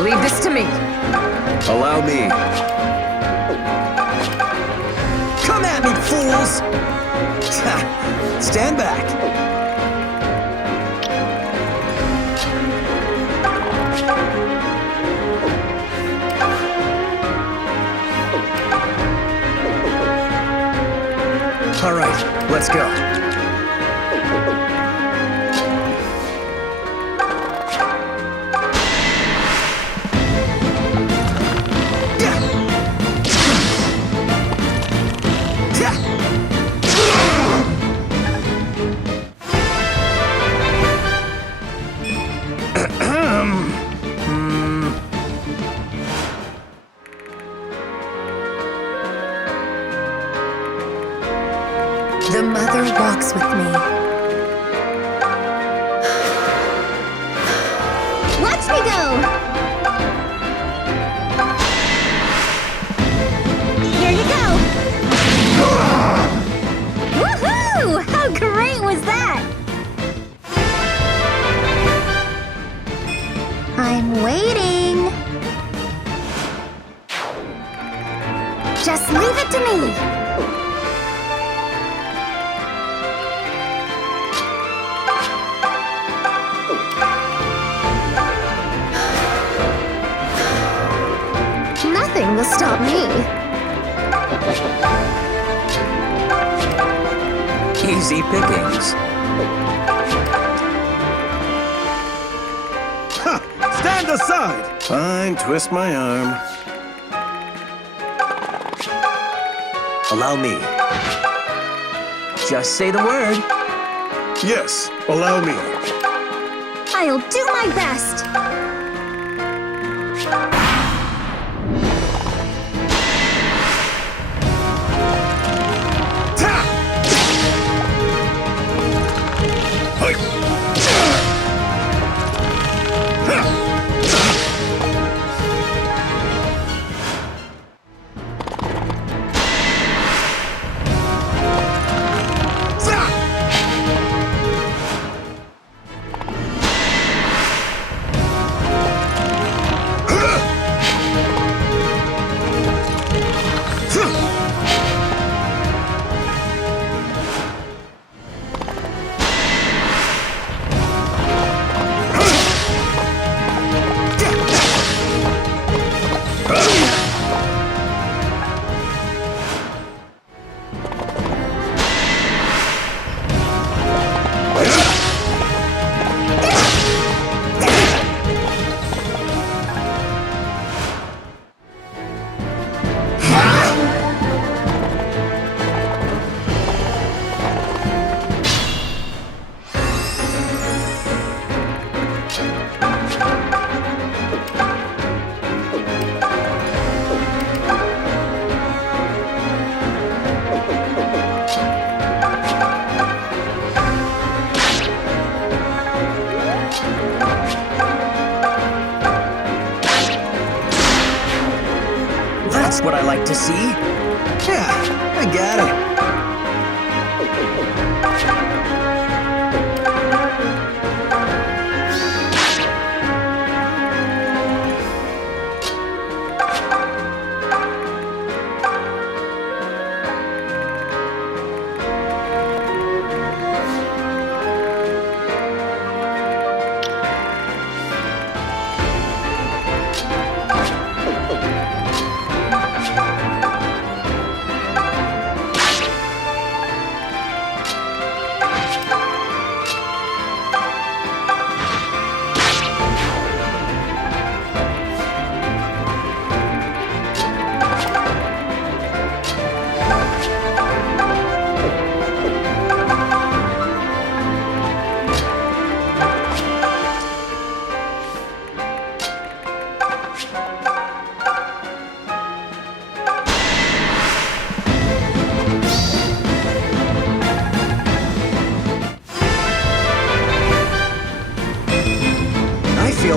Leave this to me. Allow me. Come at me, fools! Stand back. All right, let's go. The mother walks with me. Watch me go! Here you go! Woohoo! How great was that? I'm waiting. Just leave it to me. Nothing will stop me. Easy pickings. Stand aside! Fine, twist my arm. Allow me. Just say the word. Yes, allow me. I'll do my best. That's what I like to see. Yeah, I got it.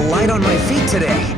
light on my feet today.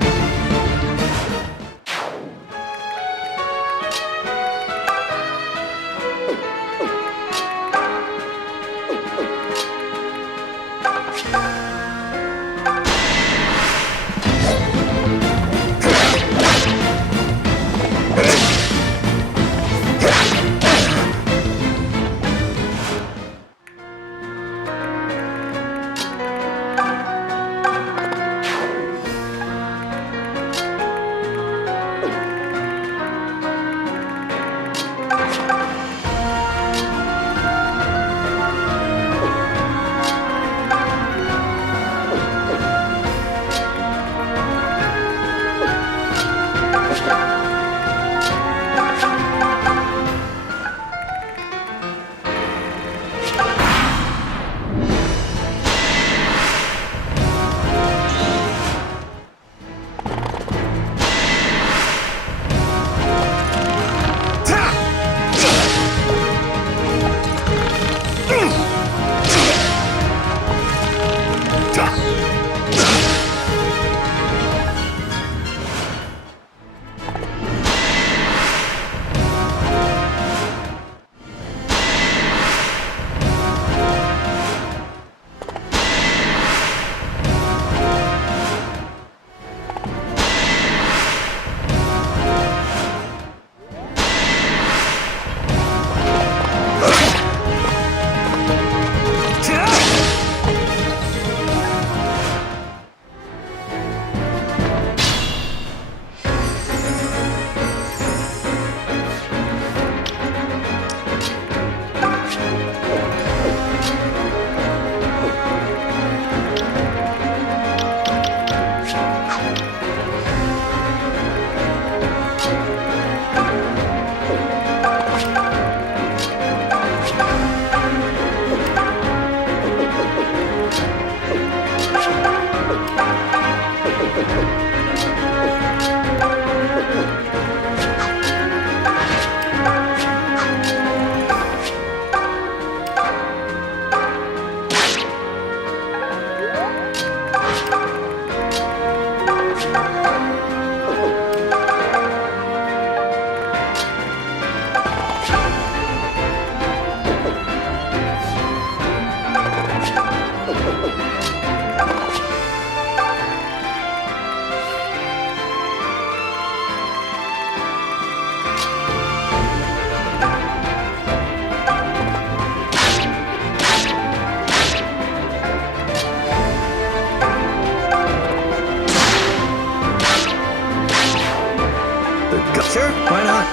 Sure, why not?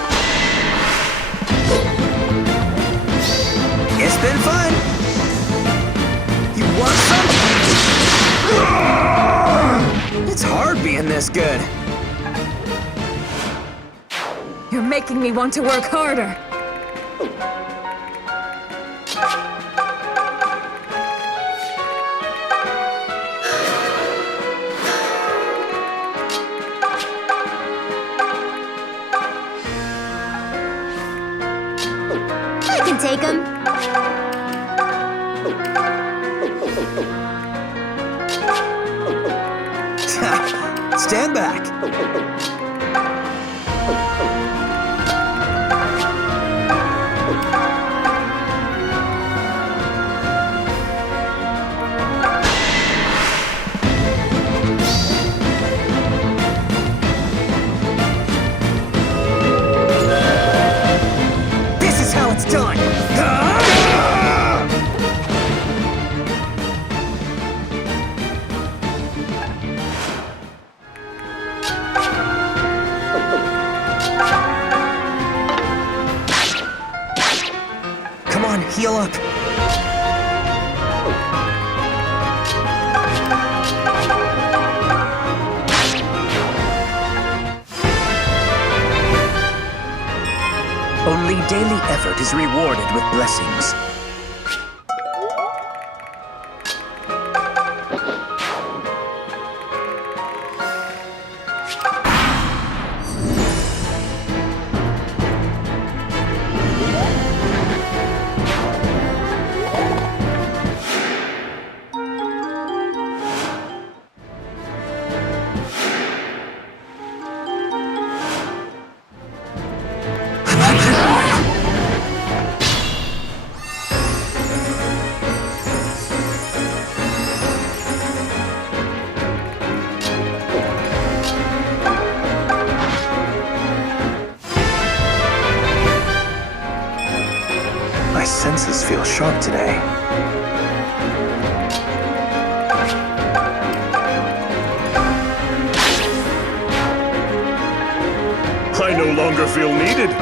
It's been fun. You want some? It's hard being this good. You're making me want to work harder. I can take him. Stand back. This is how it's done. Come on, heal up. Only daily effort is rewarded with blessings. feel sharp today. I no longer feel needed.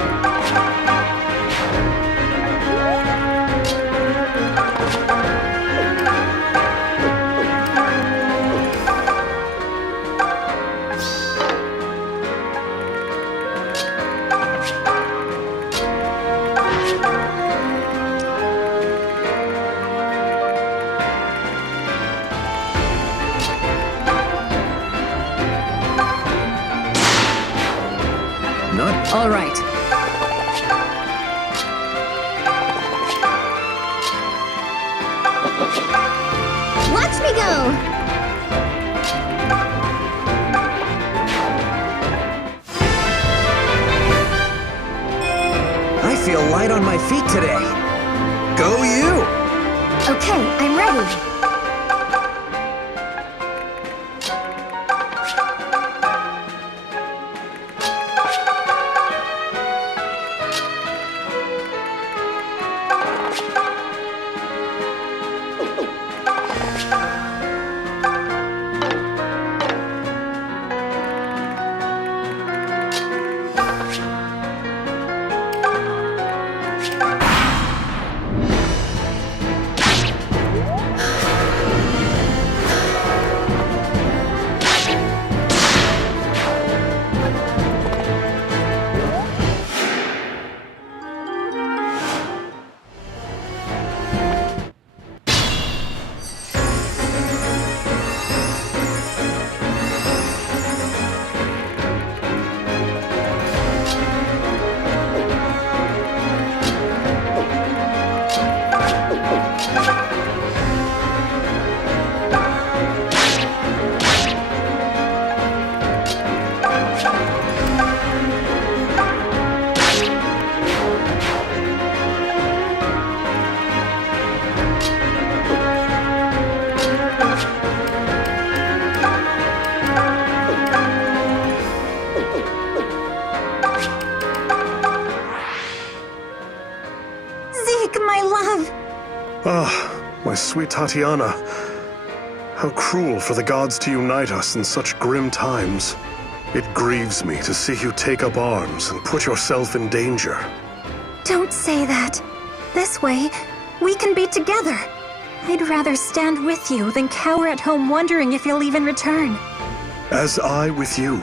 All right. Watch me go! I feel light on my feet today. Go you! Okay, I'm ready. My sweet Tatiana. How cruel for the gods to unite us in such grim times. It grieves me to see you take up arms and put yourself in danger. Don't say that. This way, we can be together. I'd rather stand with you than cower at home wondering if you'll even return. As I with you.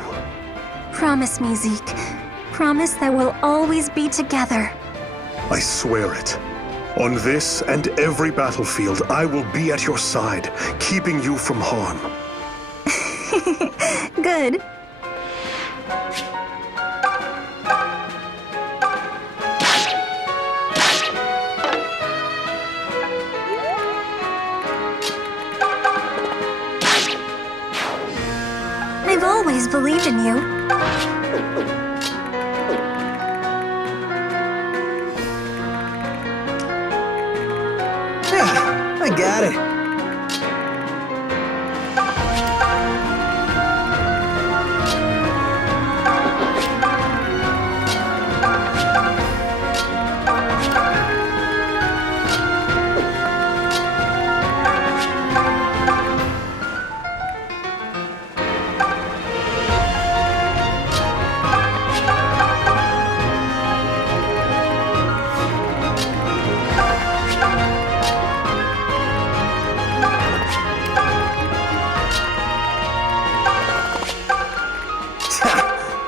Promise me, Zeke. Promise that we'll always be together. I swear it. On this and every battlefield, I will be at your side, keeping you from harm. Good. I've always believed in you. I got it.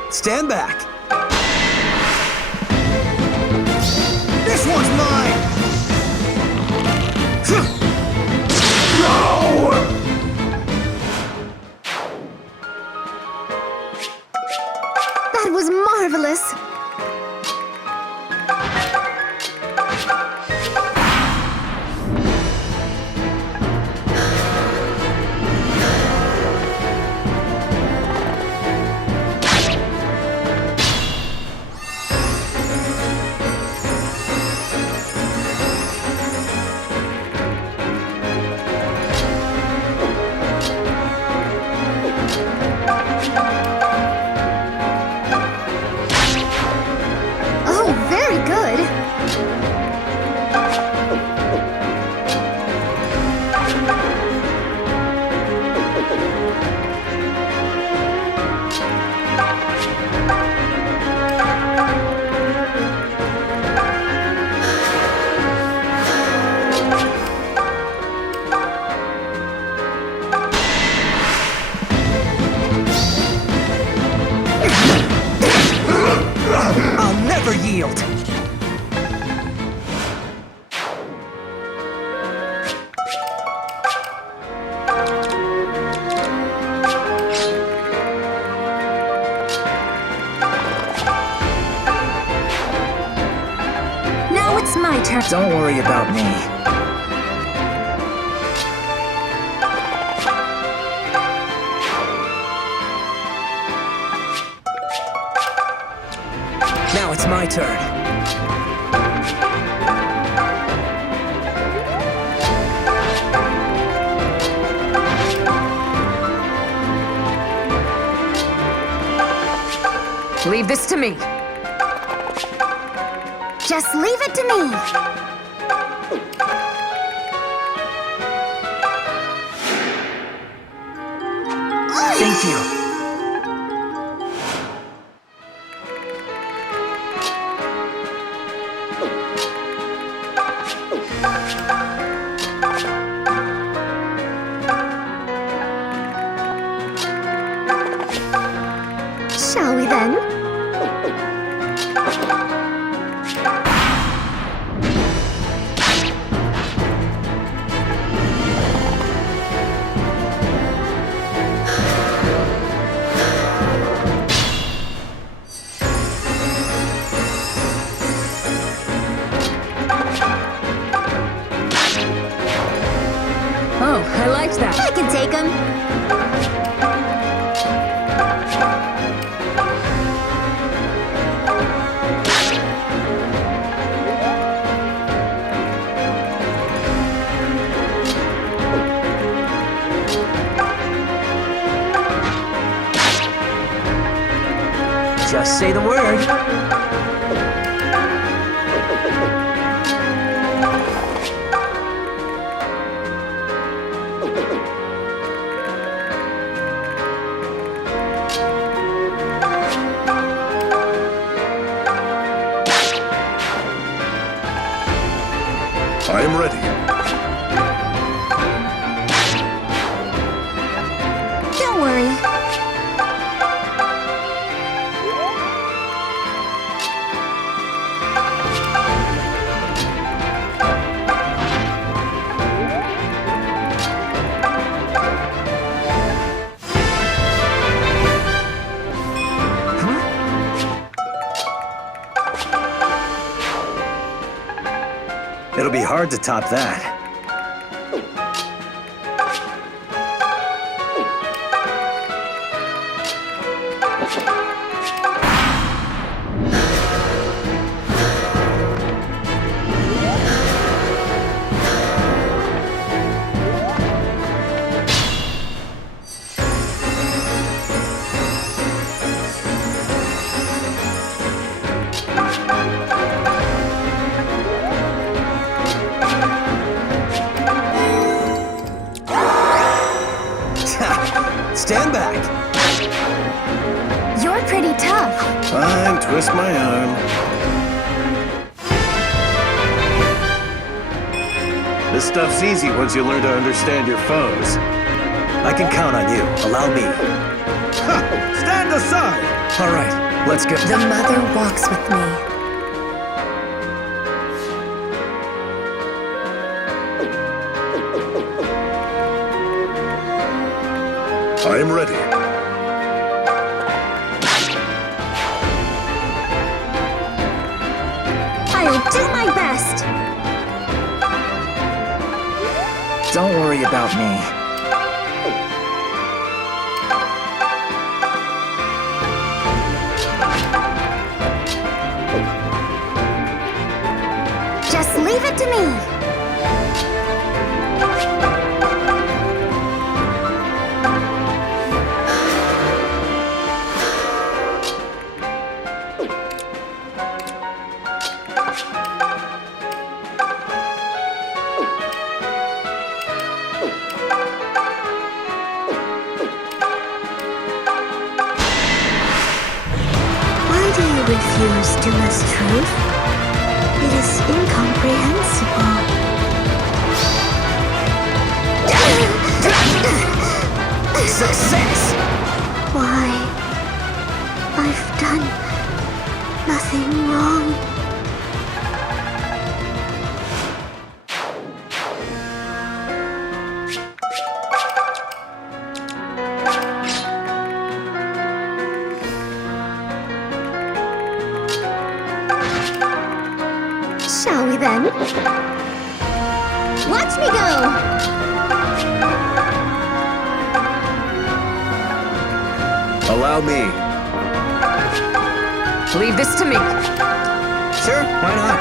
Stand back. This one's mine! No! That was marvelous. turn. Don't worry about me. Now it's my turn. Leave this to me. Just leave it to me. Thank you. Shall we then? Oh, I liked that. I can take him. Just say the word. I am ready. Don't worry. It'll be hard to top that. Stand back. You're pretty tough. Fine, twist my arm. This stuff's easy once you learn to understand your foes. I can count on you. Allow me. Stand aside! All right, let's go. The mother walks with me. I am ready. I'll do my best. Don't worry about me. Just leave it to me. Why do you refuse to list truth? It is incomprehensible. Success! Why? I've done nothing wrong. Shall we then? then. Watch me go! Allow me. Leave this to me. Sure, why not?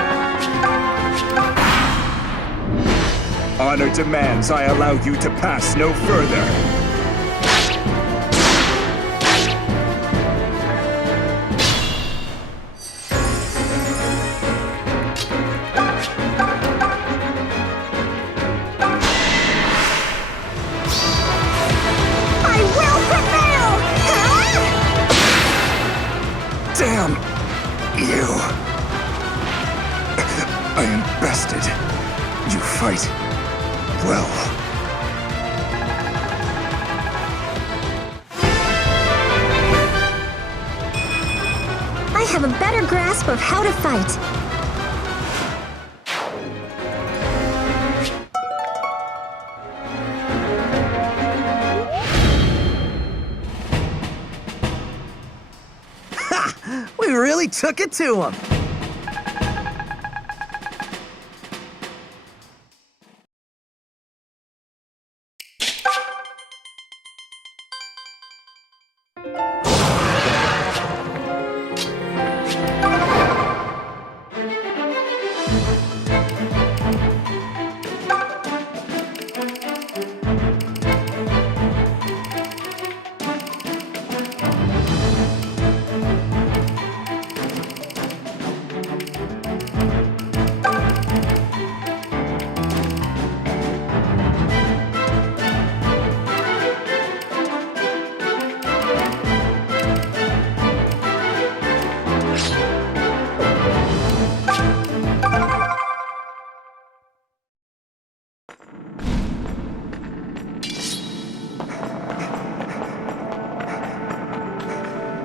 Honor demands I allow you to pass no further. I will prevail! Huh? Damn! You. I am bested. You fight well. I have a better grasp of how to fight. We really took it to him.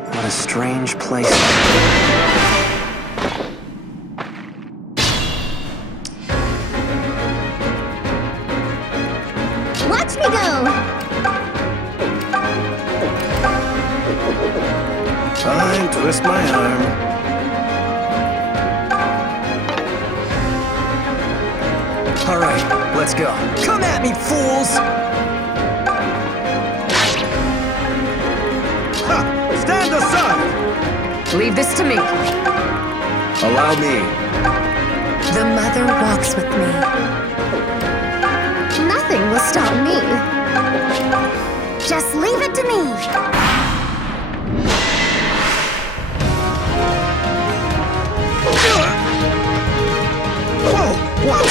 What a strange place. Watch me go! Fine, twist my arm. All right, let's go. Come at me, fools! Ha! Stand aside! Leave this to me. Allow me. The mother walks with me. Nothing will stop me. Just leave it to me. Whoa! What?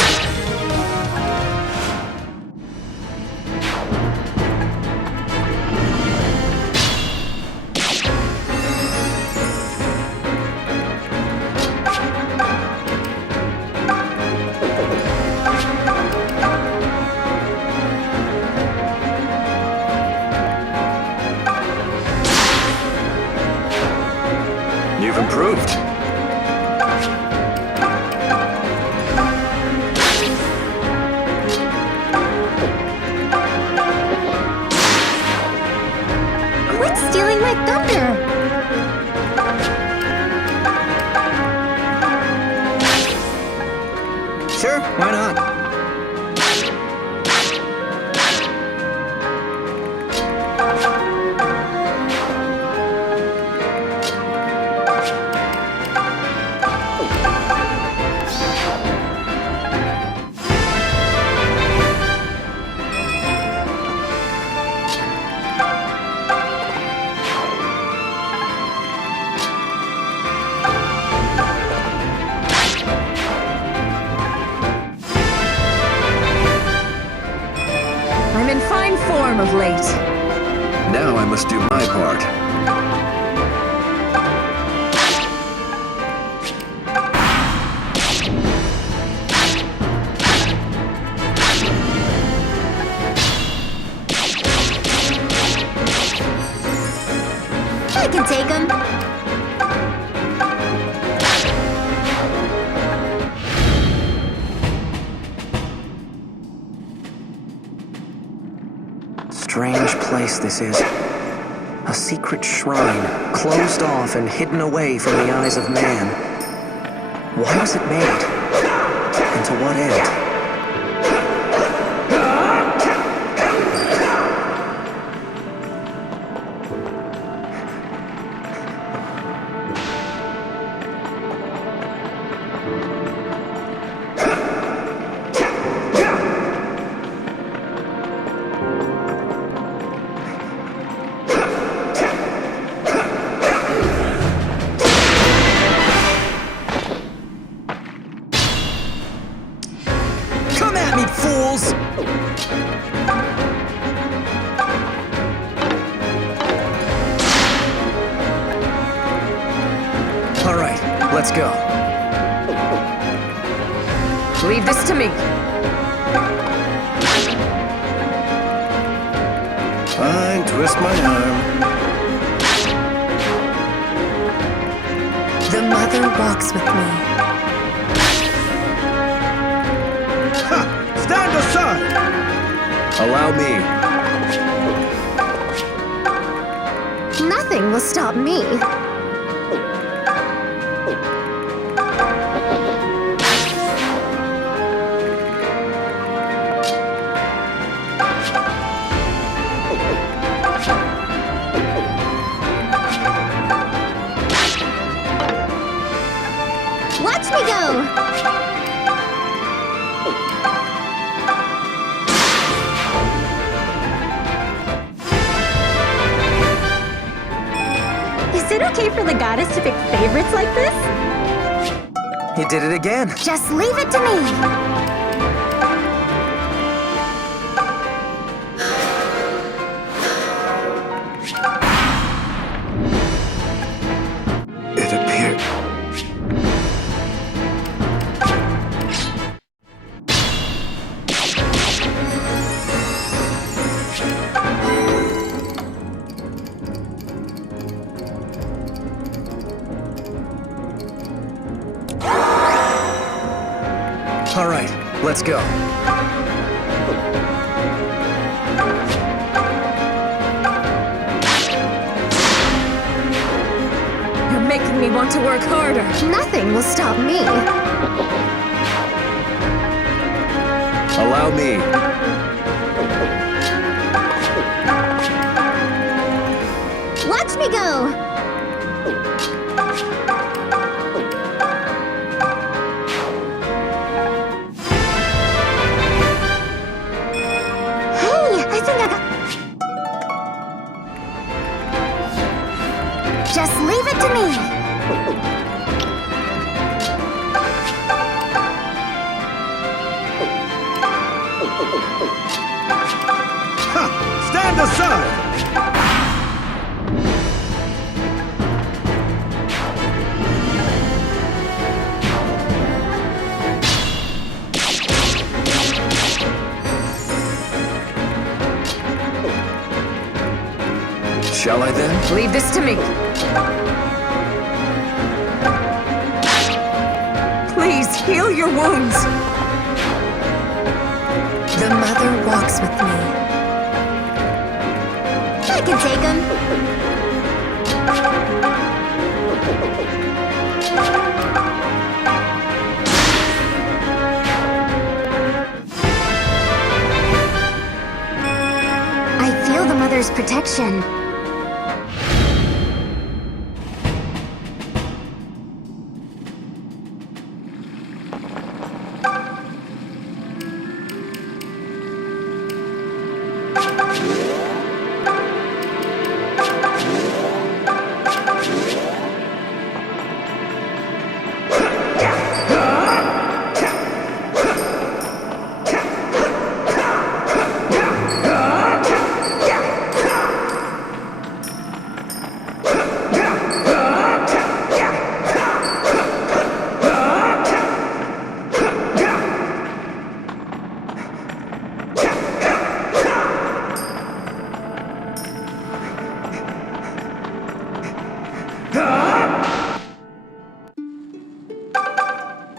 You've improved. Quit stealing my thunder! Sure, why not? I'm in fine form of late. Now I must do my part. I can take him. Strange place this is. A secret shrine, closed off and hidden away from the eyes of man. Why was it made? to what end? Come at me, fools! All right, let's go. Leave this to me. Fine, twist my arm. The mother walks with me. Stand aside! Allow me. Nothing will stop me. Watch me go! Is it okay for the goddess to pick favorites like this? You did it again. Just leave it to me! It appeared... All right, let's go. You're making me want to work harder. Nothing will stop me. Allow me. Watch me go! Hey, I think I got... Just leave it to me! Stand aside! Shall I then? Leave this to me. Please, heal your wounds. The mother walks with me. I can take him. I feel the mother's protection.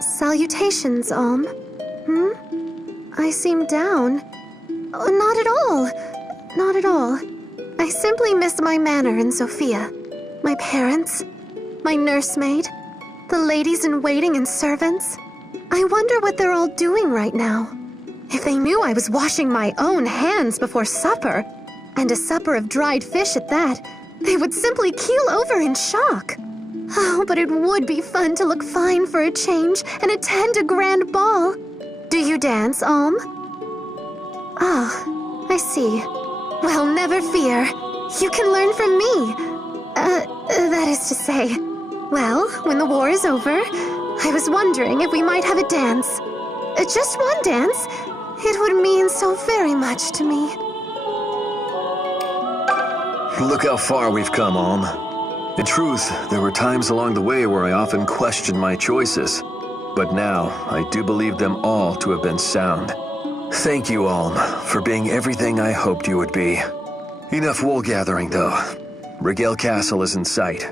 Salutations, I seem down. Oh, not at all. Not at all. I simply miss my manor in Sophia. My parents, my nursemaid, the ladies in waiting and servants. I wonder what they're all doing right now. If they knew I was washing my own hands before supper, and a supper of dried fish at that, they would simply keel over in shock. Oh, but it would be fun to look fine for a change and attend a grand ball. Do you dance, Alm? Oh, I see. Well, never fear. You can learn from me. That is to say, well, when the war is over, I was wondering if we might have a dance. Just one dance. It would mean so very much to me. Look how far we've come, Alm. In truth, there were times along the way where I often questioned my choices. But now, I do believe them all to have been sound. Thank you, Alm, for being everything I hoped you would be. Enough wool gathering, though. Rigel Castle is in sight.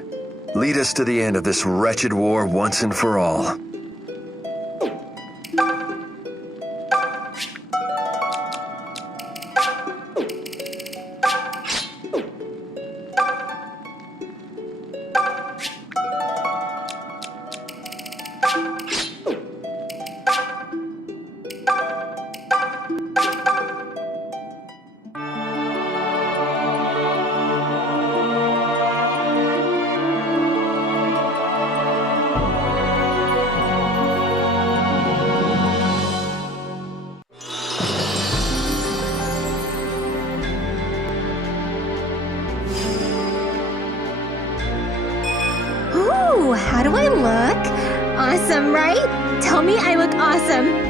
Lead us to the end of this wretched war once and for all. Ooh, how do I look? Awesome, right? Tell me I look awesome.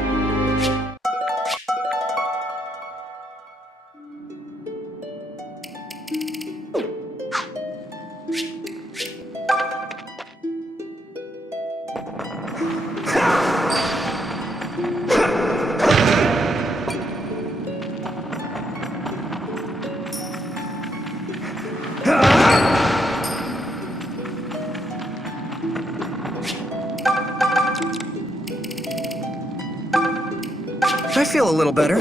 I feel a little better.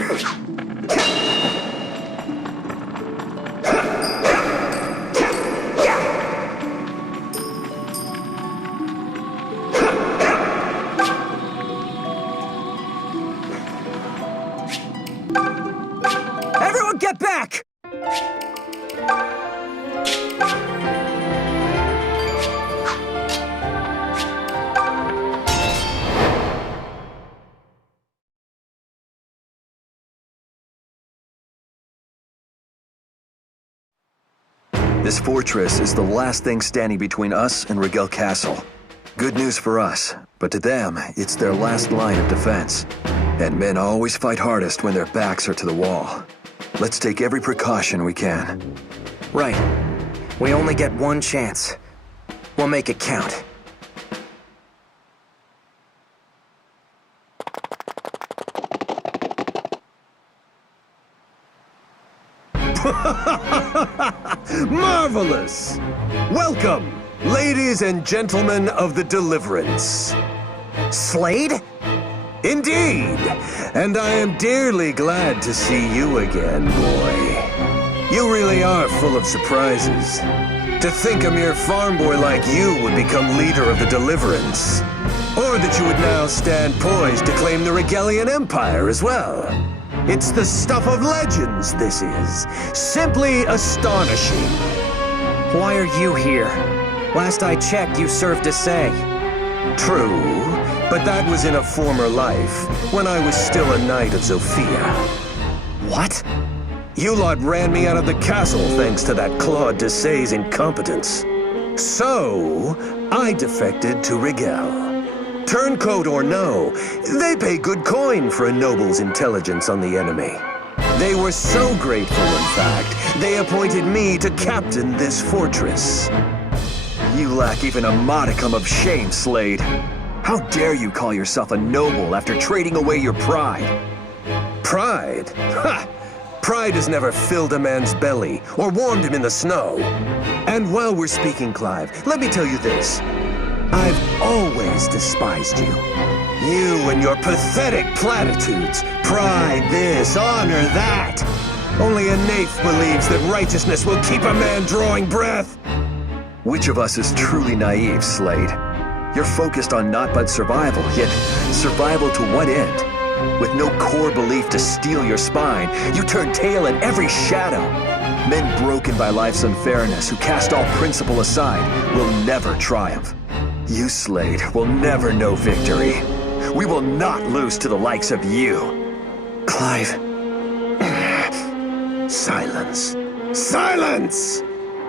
Everyone get back! This fortress is the last thing standing between us and Rigel Castle. Good news for us, but to them, it's their last line of defense. And men always fight hardest when their backs are to the wall. Let's take every precaution we can. Right. We only get one chance. We'll make it count. Marvelous! Welcome, ladies and gentlemen of the Deliverance. Slade? Indeed! And I am dearly glad to see you again, boy. You really are full of surprises. To think a mere farm boy like you would become leader of the Deliverance. Or that you would now stand poised to claim the Rigelian Empire as well. It's the stuff of legends, this is. Simply astonishing. Why are you here? Last I checked, you served as say. True, but that was in a former life, when I was still a knight of Zofia. What? You lot ran me out of the castle thanks to that Claude de Say's incompetence. So, I defected to Rigel. Turncoat or no, they pay good coin for a noble's intelligence on the enemy. They were so grateful, in fact, they appointed me to captain this fortress. You lack even a modicum of shame, Slade. How dare you call yourself a noble after trading away your pride? Pride? Ha! Pride has never filled a man's belly or warmed him in the snow. And while we're speaking, Clive, let me tell you this. I've always despised you. You and your pathetic platitudes. Pride this, honor that. Only a naif believes that righteousness will keep a man drawing breath. Which of us is truly naive, Slade? You're focused on naught but survival, yet survival to what end? With no core belief to steel your spine, you turn tail at every shadow. Men broken by life's unfairness, who cast all principle aside, will never triumph. You, Slade, will never know victory. We will not lose to the likes of you. Clive. Silence. Silence!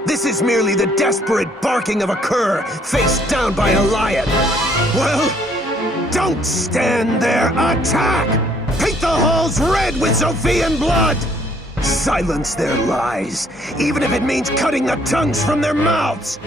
This is merely the desperate barking of a cur faced down by a lion. Well, don't stand there. Attack! Paint the halls red with Zophian blood! Silence their lies, even if it means cutting the tongues from their mouths!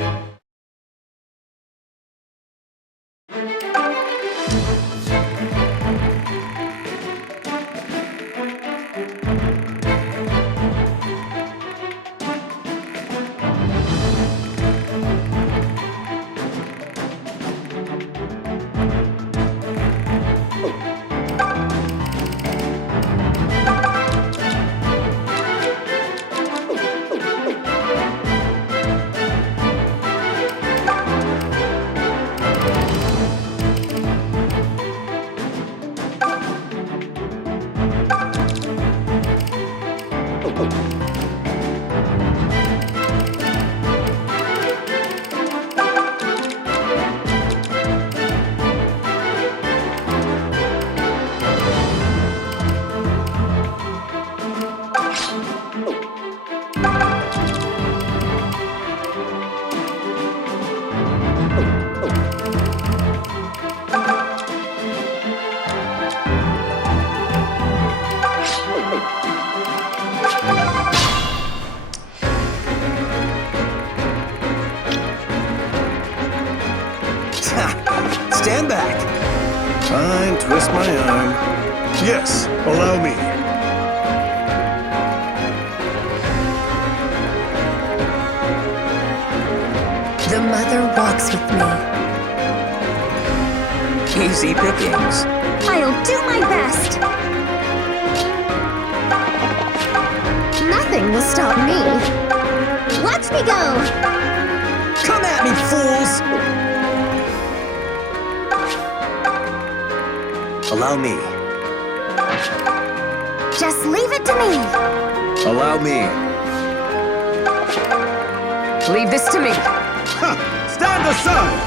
Stand back. Fine, twist my arm. Yes, allow me. The mother walks with me. Easy pickings. I'll do my best. Nothing will stop me. Watch me go! Come at me, fools! Allow me. Just leave it to me. Allow me. Leave this to me. Stand aside!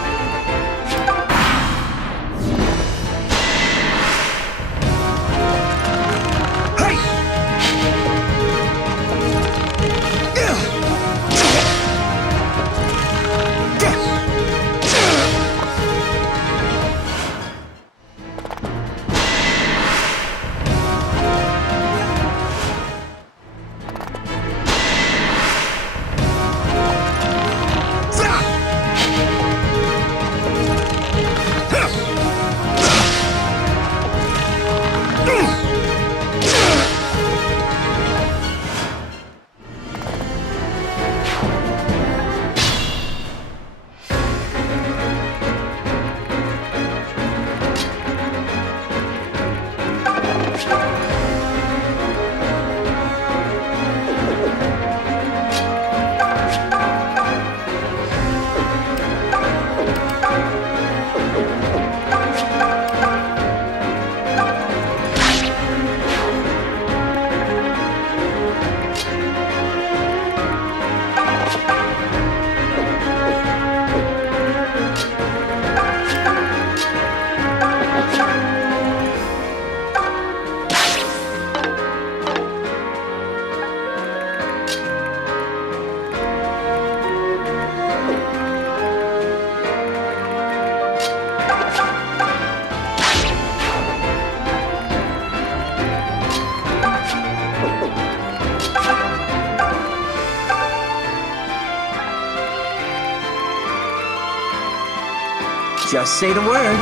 Just say the word.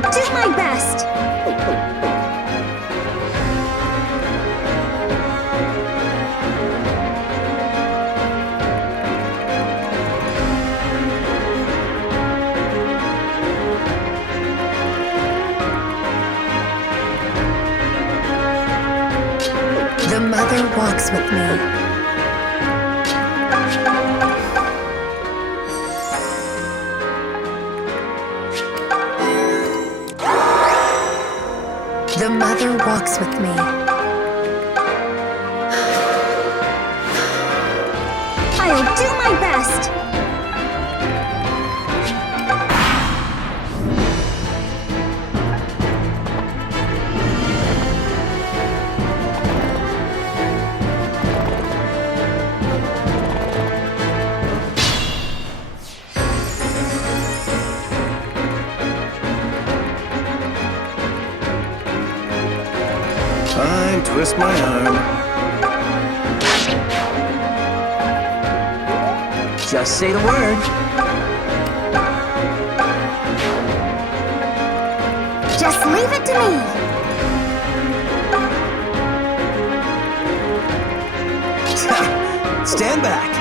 I'll do my best! The mother walks with me. The mother walks with me. I'll do my best! Fine, twist my arm. Just say the word. Just leave it to me! Stand back.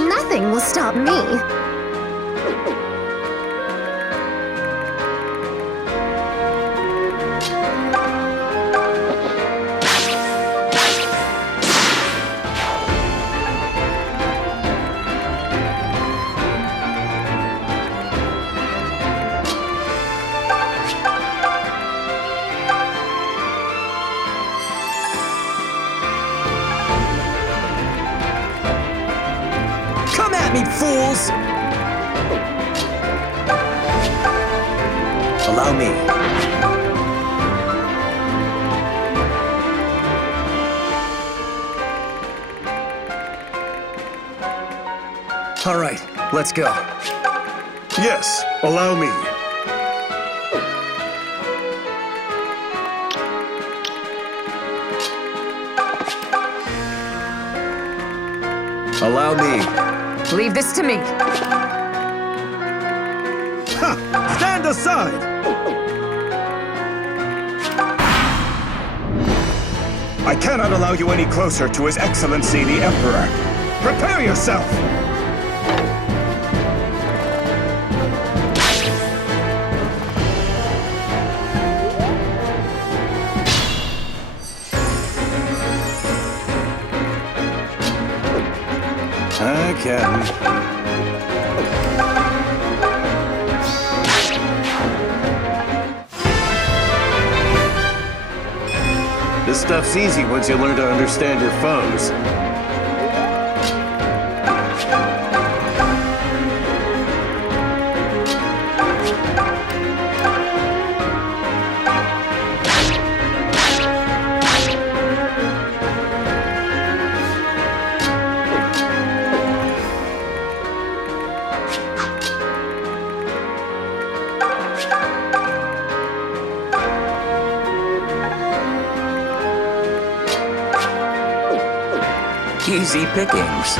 Nothing will stop me. Come at me, fools! Allow me. All right, let's go. Yes, allow me. Allow me. Leave this to me. Stand aside! I cannot allow you any closer to His Excellency the Emperor. Prepare yourself! I can. This stuff's easy once you learn to understand your foes. Easy pickings.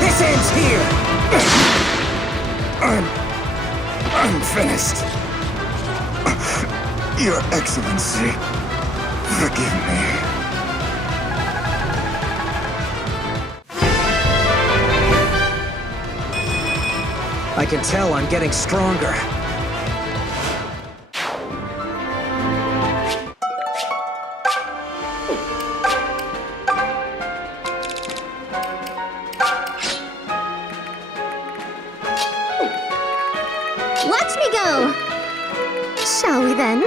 This ends here! I'm finished. Your Excellency, forgive me. I can tell I'm getting stronger. Watch me go! Shall we then?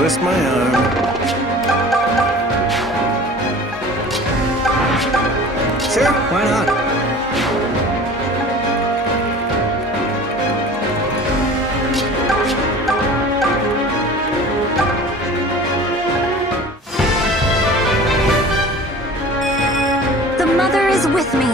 twist my arm. Sure, why not? The mother is with me.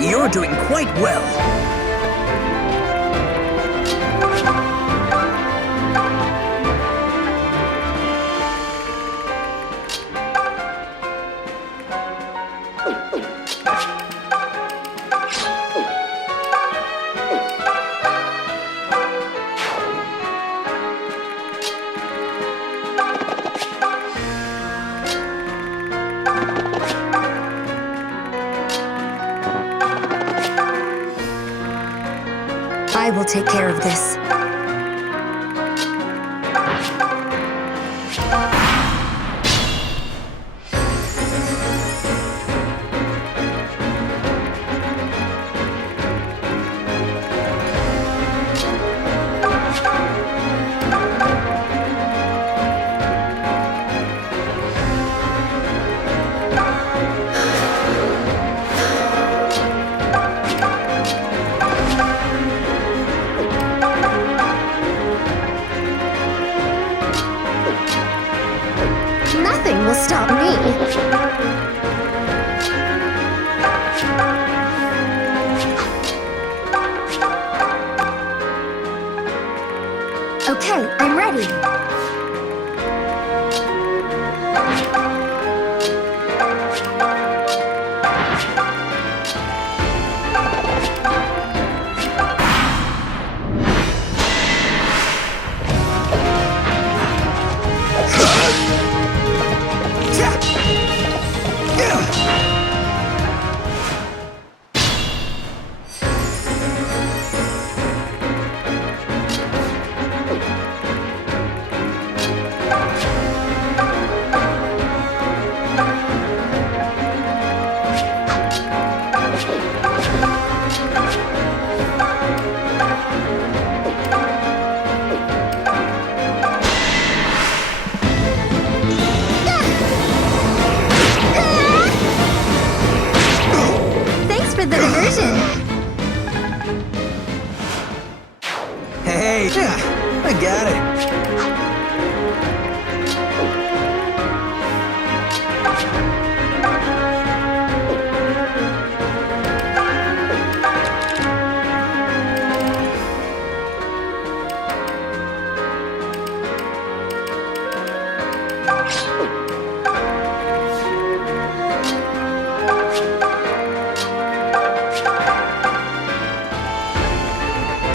You're doing quite well. I will take care of this. Nothing will stop me. Okay, I'm ready. Thanks for the diversion. Hey, yeah, I got it.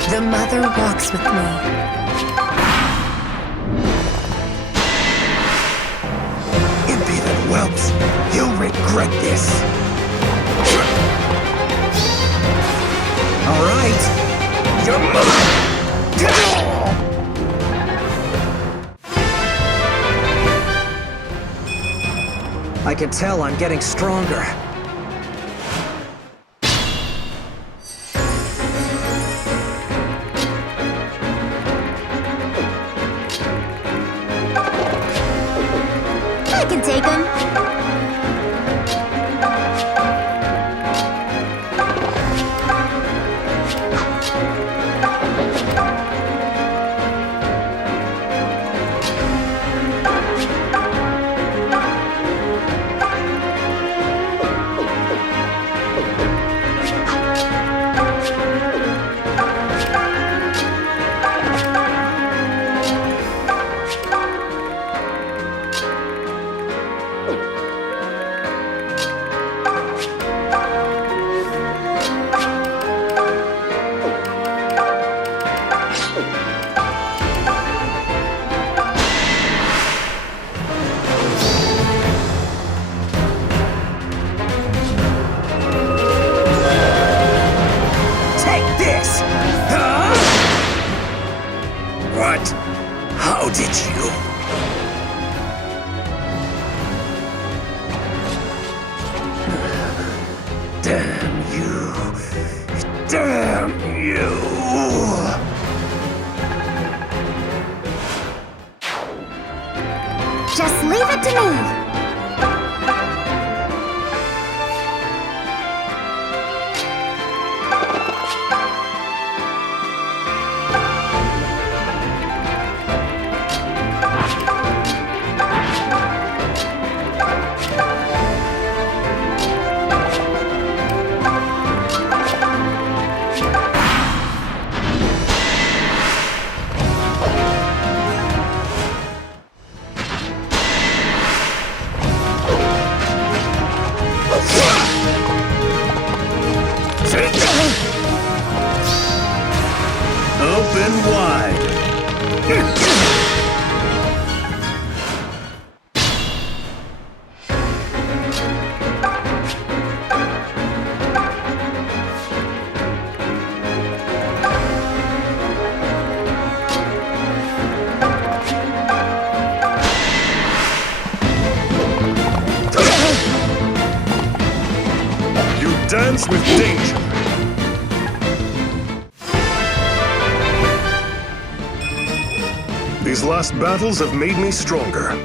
The mother walks with me. Impudent whelps! You'll regret this! All right. Your mother! I can tell I'm getting stronger. I can take him. What? How did you? Damn you. Damn you. Just leave it to me. Open wide. You dance with danger. These last battles have made me stronger.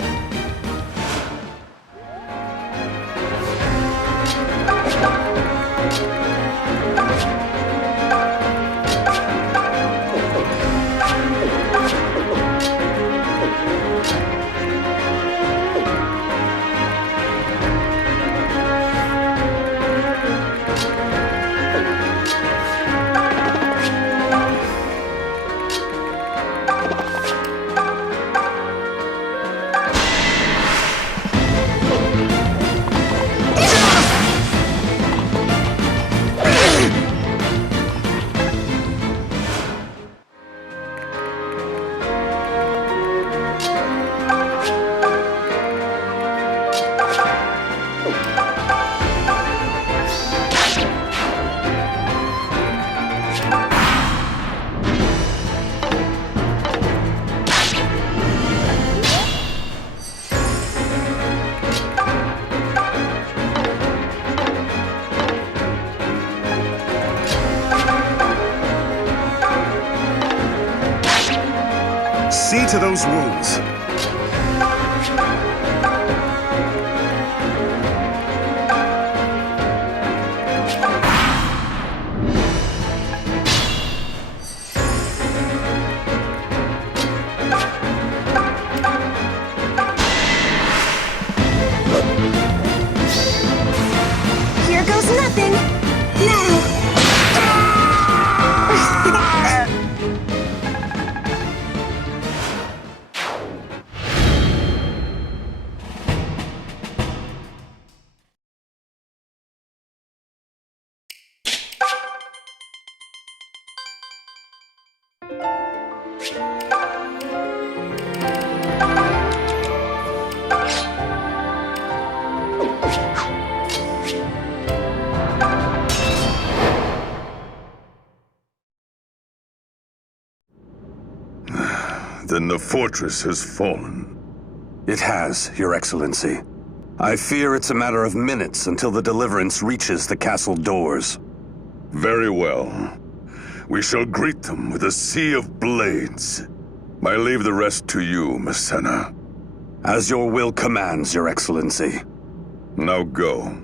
See to those wounds. Here goes nothing. Now. Then the fortress has fallen. It has, Your Excellency. I fear it's a matter of minutes until the deliverance reaches the castle doors. Very well. We shall greet them with a sea of blades. I leave the rest to you, Messena. As your will commands, Your Excellency. Now go.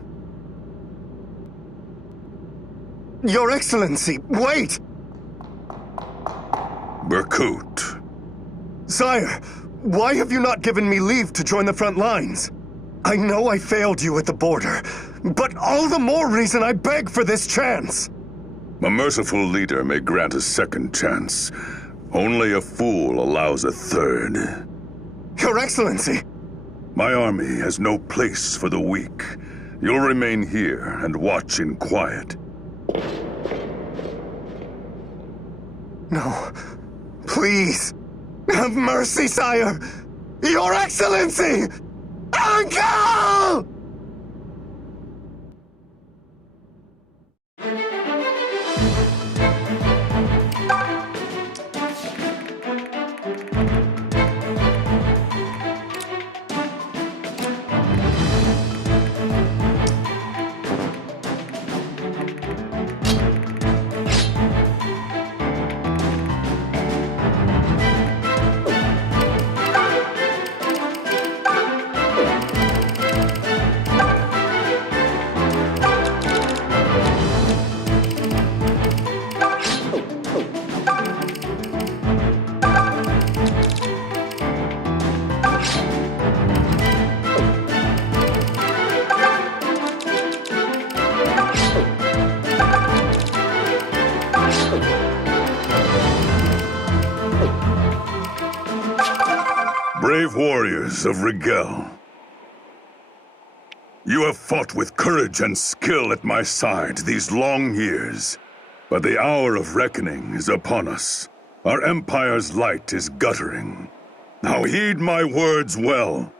Your Excellency, wait! Berkut. Sire, why have you not given me leave to join the front lines? I know I failed you at the border, but all the more reason I beg for this chance. A merciful leader may grant a second chance. Only a fool allows a third. Your Excellency! My army has no place for the weak. You'll remain here and watch in quiet. No. Please. Have mercy, sire! Your Excellency! Uncle! Brave warriors of Rigel. You have fought with courage and skill at my side these long years, but the hour of reckoning is upon us. Our empire's light is guttering. Now heed my words well.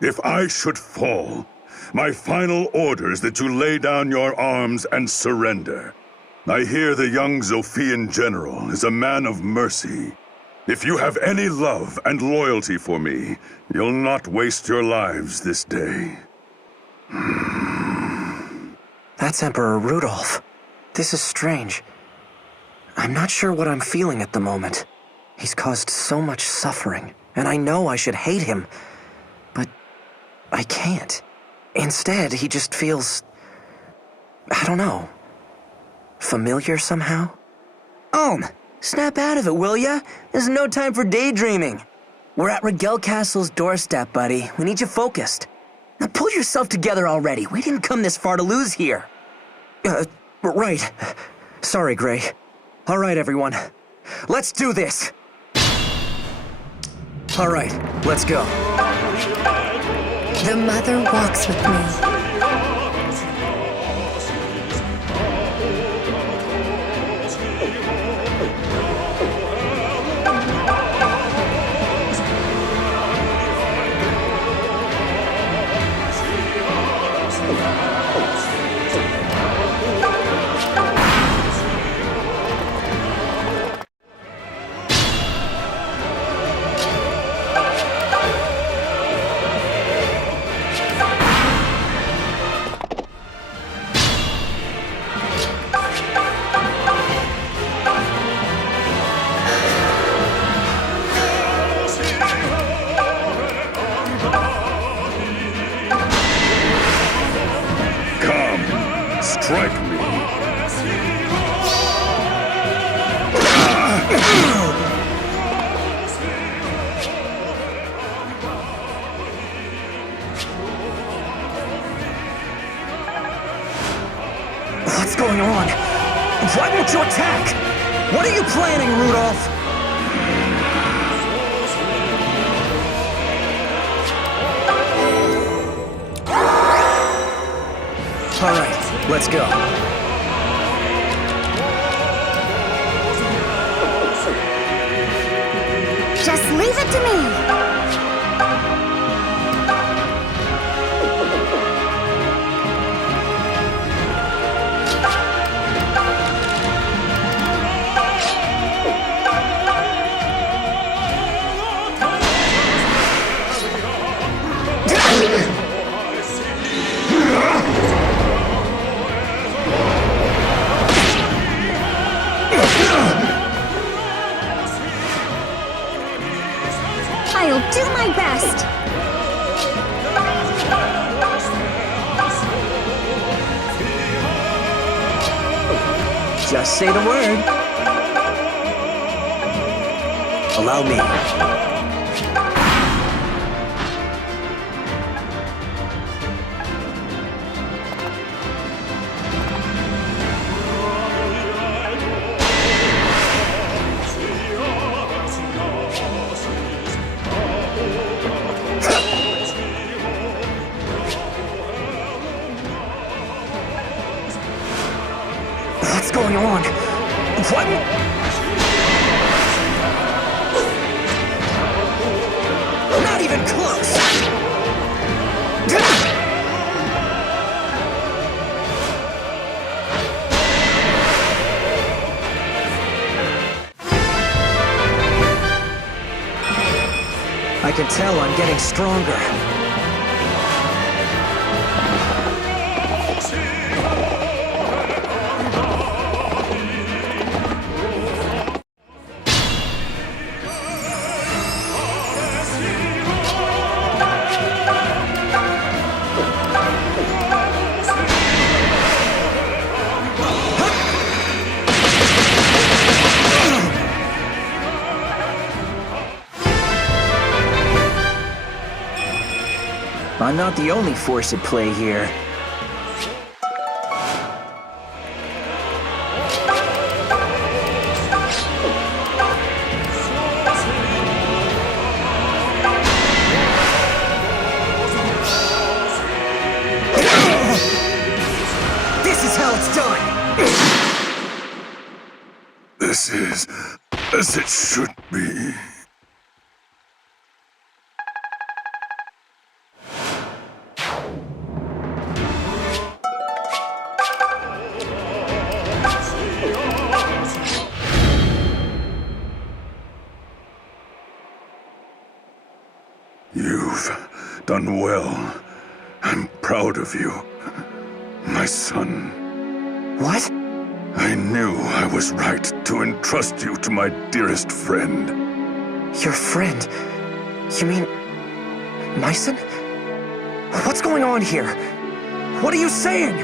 If I should fall, my final order is that you lay down your arms and surrender. I hear the young Zophian general is a man of mercy. If you have any love and loyalty for me, you'll not waste your lives this day. That's Emperor Rudolf. This is strange. I'm not sure what I'm feeling at the moment. He's caused so much suffering, and I know I should hate him, but I can't. Instead, he just feels... I don't know. Familiar somehow? Snap out of it, will ya? There's no time for daydreaming. We're at Rigel Castle's doorstep, buddy. We need you focused. Now pull yourself together already. We didn't come this far to lose here. Right. Sorry, Gray. All right, everyone. Let's do this! All right, let's go. The mother walks with me. Strike me. What's going on? Why won't you attack? What are you planning, Rudolf? All right, let's go. Just leave it to me. I'll do my best. Just say the word. Allow me. What's going on? What? Not even close! I can tell I'm getting stronger. I'm not the only force at play here. This is as it should be. You've done well. I'm proud of you, my son. What? I knew I was right to entrust you to my dearest friend. Your friend? You mean... Myson? What's going on here? What are you saying?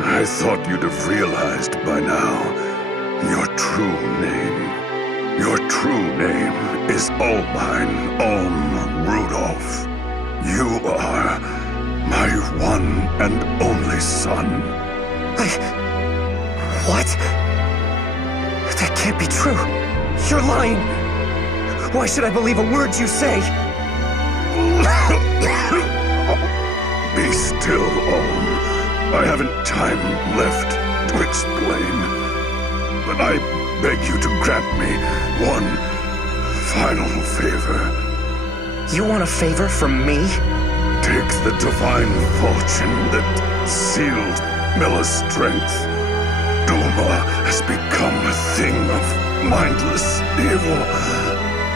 I thought you'd have realized by now your true name. Your true name is Albine Rudolf. You are my one and only son. What? That can't be true. You're lying. Why should I believe a word you say? Be still, Olm. I haven't time left to explain. But I beg you to grant me one final favor. You want a favor from me? Take the divine fortune that sealed Milla's strength. Duma has become a thing of mindless evil.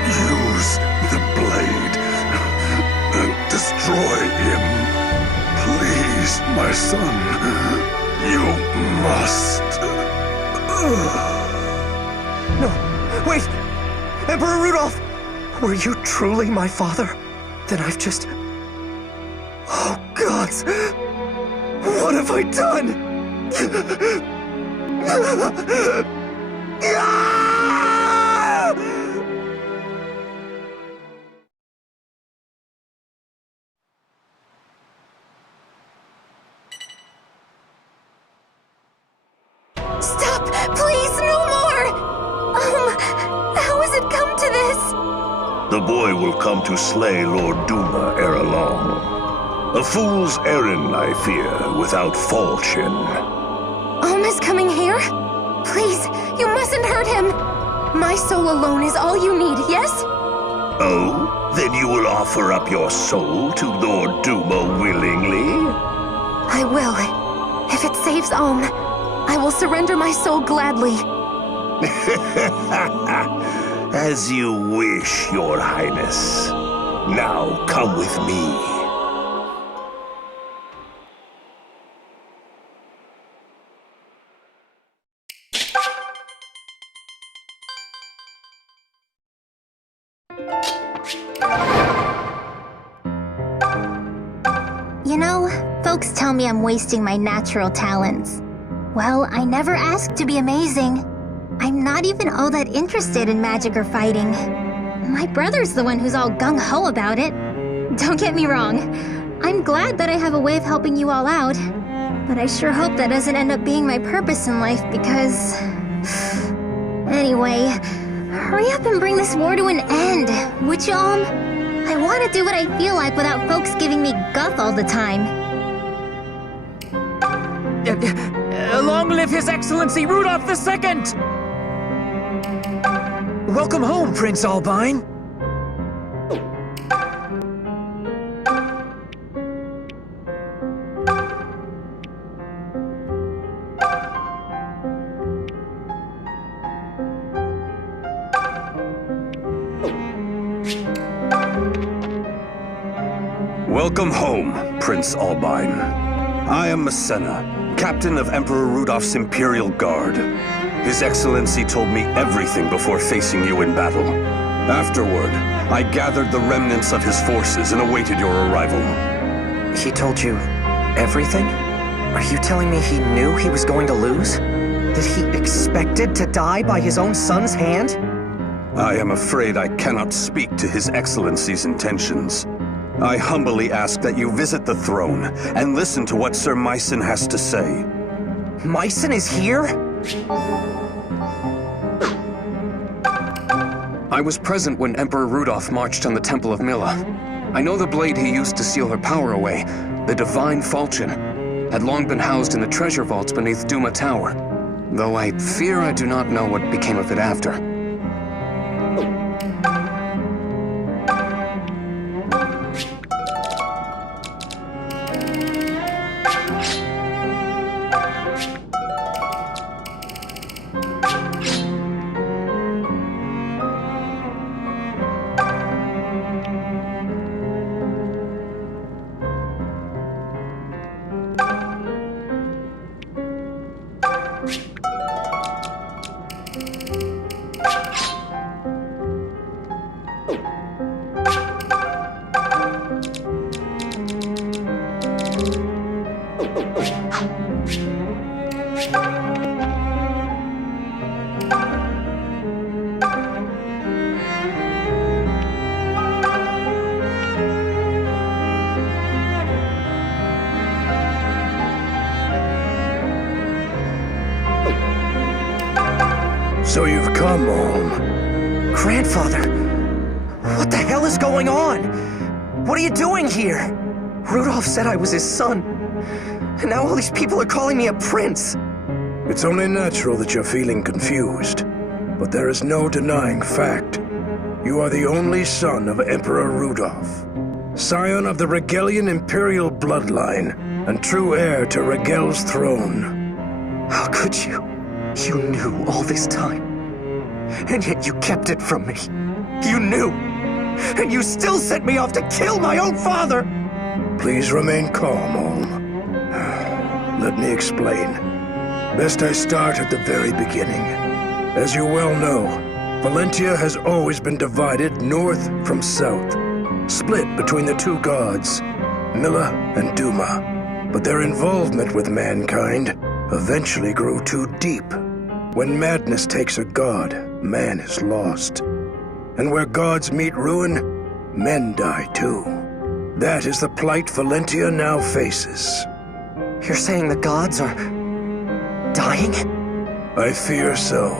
Use the blade and destroy him. Please, my son. You must. No, wait! Emperor Rudolf! Were you truly my father? Then I've just... Oh, gods! What have I done? Stop! Please, no more! How has it come to this? The boy will come to slay Lord Duma ere long. A fool's errand, I fear, without falchion. Is coming here? Please, you mustn't hurt him! My soul alone is all you need, yes? Oh? Then you will offer up your soul to Lord Duma willingly? I will. If it saves Ohm, I will surrender my soul gladly. As you wish, Your Highness. Now come with me. You know, folks tell me I'm wasting my natural talents. Well, I never asked to be amazing. I'm not even all that interested in magic or fighting. My brother's the one who's all gung-ho about it. Don't get me wrong. I'm glad that I have a way of helping you all out. But I sure hope that doesn't end up being my purpose in life because... Anyway, hurry up and bring this war to an end, would you, I want to do what I feel like without folks giving me guff all the time. Long live His Excellency Rudolf II! Welcome home, Prince Albine. Welcome home, Prince Albine. I am Masena, captain of Emperor Rudolph's Imperial Guard. His Excellency told me everything before facing you in battle. Afterward, I gathered the remnants of his forces and awaited your arrival. He told you everything? Are you telling me he knew he was going to lose? That he expected to die by his own son's hand? I am afraid I cannot speak to His Excellency's intentions. I humbly ask that you visit the throne and listen to what Sir Myson has to say. Myson is here? I was present when Emperor Rudolf marched on the Temple of Milla. I know the blade he used to seal her power away, the divine falchion, had long been housed in the treasure vaults beneath Duma Tower. though I fear I do not know what became of it after. So you've come home. Grandfather, what the hell is going on? What are you doing here? Rudolf said I was his son, and now all these people are calling me a prince. It's only natural that you're feeling confused, but there is no denying fact. You are the only son of Emperor Rudolf, scion of the Regelian imperial bloodline, and true heir to Regel's throne. How could you? You knew all this time, and yet you kept it from me. You knew, and you still sent me off to kill my own father! Please remain calm, Olm. Let me explain. Best I start at the very beginning. As you well know, Valentia has always been divided north from south, split between the two gods, Milla and Duma. But their involvement with mankind eventually grew too deep. When madness takes a god, man is lost. And where gods meet ruin, men die too. That is the plight Valentia now faces. You're saying the gods are dying? I fear so.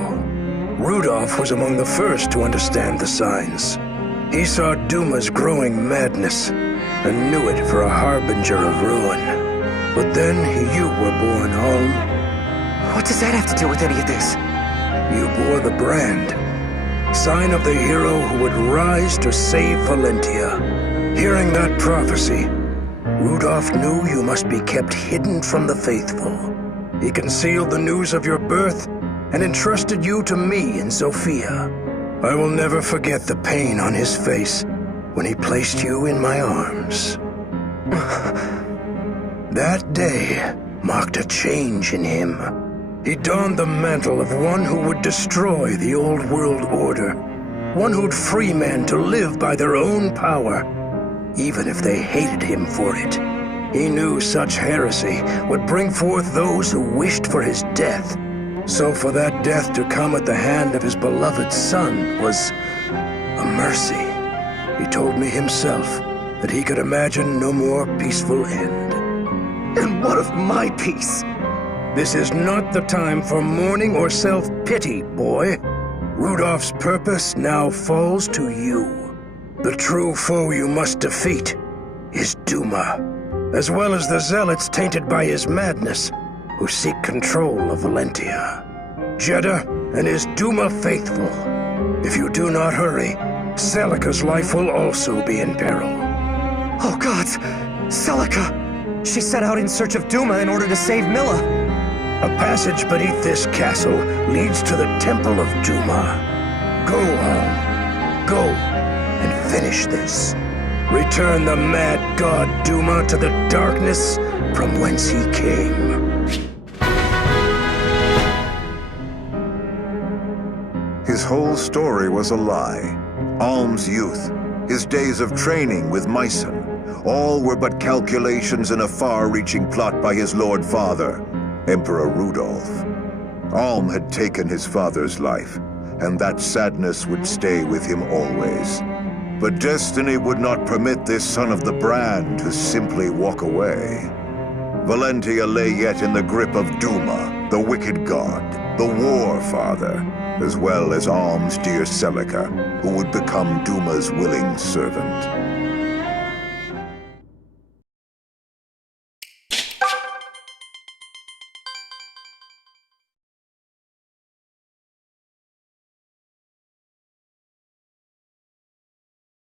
Rudolf was among the first to understand the signs. He saw Duma's growing madness and knew it for a harbinger of ruin. But then you were born, Olm. What does that have to do with any of this? You bore the brand, sign of the hero who would rise to save Valentia. Hearing that prophecy, Rudolf knew you must be kept hidden from the faithful. He concealed the news of your birth and entrusted you to me and Sophia. I will never forget the pain on his face when he placed you in my arms. That day marked a change in him. He donned the mantle of one who would destroy the old world order, one who'd free men to live by their own power, even if they hated him for it. He knew such heresy would bring forth those who wished for his death. So for that death to come at the hand of his beloved son was a mercy. He told me himself that he could imagine no more peaceful end. And what of my peace? This is not the time for mourning or self-pity, boy. Rudolf's purpose now falls to you. The true foe you must defeat is Duma, as well as the zealots tainted by his madness, who seek control of Valentia. Jeddah and his Duma faithful. If you do not hurry, Celica's life will also be in peril. Oh gods! Celica! She set out in search of Duma in order to save Milla. A passage beneath this castle leads to the Temple of Duma. Go home. Go and finish this. Return the mad god Duma to the darkness from whence he came. His whole story was a lie. Alm's youth, his days of training with Meissen, all were but calculations in a far-reaching plot by his Lord Father, Emperor Rudolf. Alm had taken his father's life, and that sadness would stay with him always. But destiny would not permit this son of the brand to simply walk away. Valentia lay yet in the grip of Duma, the wicked god, the war father, as well as Alm's dear Celica, who would become Duma's willing servant.